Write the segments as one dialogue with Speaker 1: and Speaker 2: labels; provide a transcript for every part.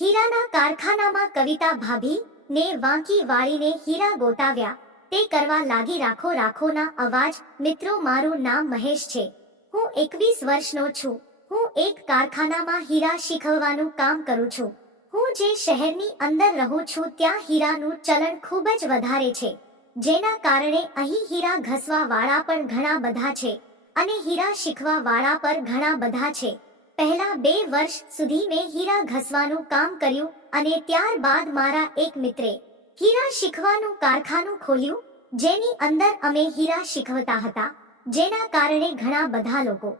Speaker 1: હીરાના કારખાનામાં કવિતા ભાભી ને વાંકી વાળીને હીરા ગોટાવ્યા તે કરવા લાગી, રાખો રાખોના અવાજ. મિત્રો, મારું નામ મહેશ છે. હું એકવીસ વર્ષનો છું. હું એક કારખાનામાં હીરા શીખવવાનું કામ કરું છું. હું જે શહેરની અંદર રહું છું, ત્યાં હીરાનું ચલણ ખૂબ જ વધારે છે. જેના કારણે અહીં હીરા ઘસવા વાળા પણ ઘણા બધા છે અને હીરા શીખવા વાળા પર ઘણા બધા છે. પહેલા બે વર્ષ સુધી મેં હીરા ઘસવાનું કામ કર્યું અને ત્યારબાદ મારા એક મિત્રે હીરા શીખવાનું કારખાનું ખોલ્યું, જેની અંદર અમે હીરા શીખવતા હતા, જેના કારણે ઘણા બધા લોકો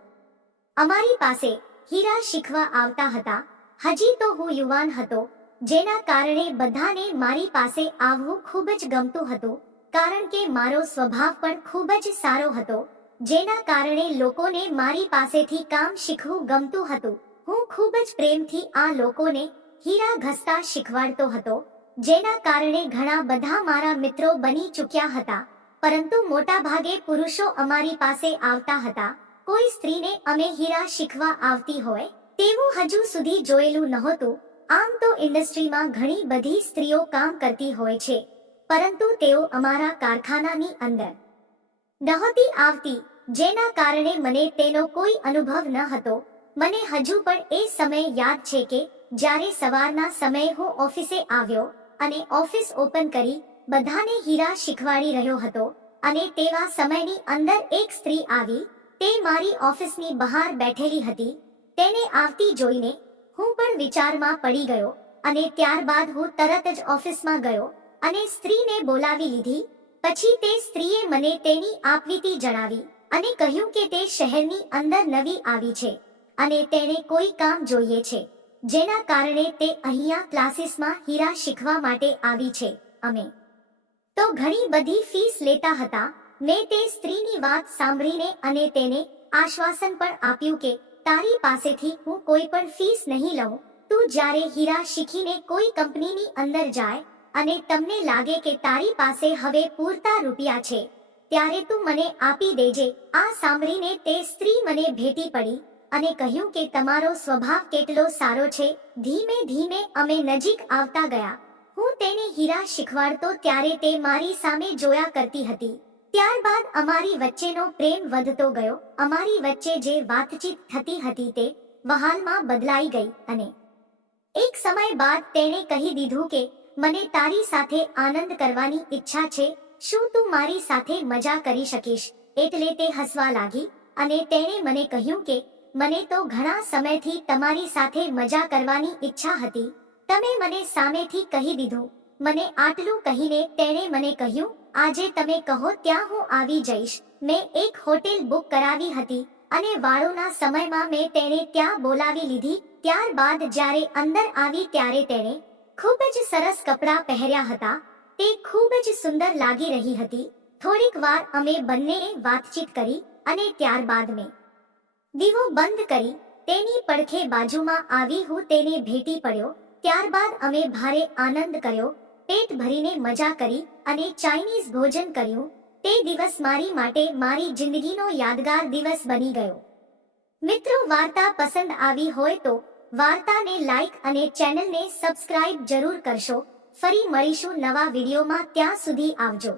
Speaker 1: અમારી પાસે હીરા શીખવા આવતા હતા. હજી તો હું યુવાન હતો, જેના કારણે બધાને મારી પાસે આવવું ખૂબ જ ગમતું હતું, કારણ કે મારો સ્વભાવ પણ ખૂબ જ સારો હતો. જેના કારણે લોકોને મારી પાસેથી કામ શીખવું ગમતું હતું. હું ખૂબ જ પ્રેમથી આ લોકોને હીરા ઘસતા શીખવાડતો હતો, જેના કારણે ઘણા બધા મારા મિત્રો બની ચૂક્યા હતા, પરંતુ મોટા ભાગે પુરુષો અમારી પાસે આવતા હતા. કોઈ સ્ત્રીને અમે હીરા શીખવા આવતી હોય, તેવું હજુ સુધી જોયેલું નહોતું. આમ તો ઇન્ડસ્ટ્રીમાં ઘણી બધી સ્ત્રીઓ કામ કરતી હોય છે, પરંતુ તેઓ અમારા કારખાનાની અંદર નહોતી આવતી, જેના કારણે મને તેનો કોઈ અનુભવ ન હતો. મને હજુ પણ એ સમય યાદ છે કે, જ્યારે સવારના સમયે હું ઓફિસે આવ્યો અને ઓફિસ ઓપન કરી, બધાને હીરા શીખવાડી રહ્યો હતો અને તેવા સમયની અંદર એક સ્ત્રી આવી, તે મારી ઓફિસની બહાર બેઠેલી હતી. તેને આવતી જોઈને, હું પણ વિચારમાં પડી ગયો અને ત્યારબાદ હું તરત જ ઓફિસમાં ગયો અને સ્ત્રીને બોલાવી લીધી પછી તે સ્ત્રીએ મને તેની આપવીતી જણાવી અને કહ્યું કે તે શહેરની અંદર નવી આવી છે અને તેણે કોઈ કામ જોઈએ છે, જેના કારણે તે અહીંયા ક્લાસીસમાં હીરા શીખવા માટે આવી છે, અમે. તો ઘણી બધી ફીસ લેતા હતા, મેં તે સ્ત્રીની વાત સાંભળીને અને તેને આશ્વાસન પણ આપ્યું કે, તારી પાસેથી હું કોઈ પણ ફીસ નહીં લઉં, તું જ્યારે હીરા શીખીને કોઈ કંપનીની અંદર જાય અને તમને લાગે કે તારી પાસે હવે પૂરતા રૂપિયા છે, ત્યારે તું મને આપી દેજે. આ સાંભળીને તે સ્ત્રી મને ભેટી પડી અને કહ્યું કે તમારો સ્વભાવ કેટલો સારો છે. ધીમે ધીમે અમે નજીક આવતા ગયા. હું તેને હીરા શીખવાડતો ત્યારે તે મારી સામે જોયા કરતી હતી. ત્યારબાદ અમારી વચ્ચેનો પ્રેમ વધતો ગયો. અમારી વચ્ચે જે વાતચીત થતી હતી તે વહાલમાં બદલાઈ ગઈ અને એક સમય બાદ તેણે કહી દીધું કે મને તારી સાથે આનંદ કરવાની ઈચ્છા છે, શું તું મારી સાથે મજા કરી શકીશ? એટલે તે હસવા લાગી અને તેણે મને કહ્યું કે, મને તો ઘણા સમયથી તમારી સાથે મજા કરવાની ઈચ્છા હતી. તમે મને સામેથી કહી દીધું. મને આટલું કહીને તેણે મને કહ્યું, આજે તમે કહો ત્યાં હું આવી જઈશ. મેં એક હોટેલ બુક કરાવી હતી અને વાળોના સમયમાં મેં તેણે ત્યાં બોલાવી લીધી. ત્યારબાદ જ્યારે અંદર આવી ત્યારે તેણે ખૂબ જ સરસ કપડાં પહેર્યા હતા. તે ખૂબ જ સુંદર લાગી રહી હતી. થોડીક વાર અમે બંનેએ વાતચીત કરી અને ત્યારબાદ મેં દીવો બંધ કરી. તેની પડખે બાજુમાં આવી હું તેને ભેટી પડ્યો. ત્યારબાદ અમે ભારે આનંદ કર્યો. પેટ ભરીને મજા કરી અને ચાઇનીઝ ભોજન કર્યું. તે દિવસ મારી માટે મારી જિંદગીનો યાદગાર દિવસ બની ગયો. મિત્રો, વાર્તા પસંદ આવી હોય તો વાર્તાને લાઈક અને ચેનલને સબસ્ક્રાઇબ જરૂર કરશો. ફરી મળીશું નવા વિડીયોમાં ત્યાં સુધી આવજો.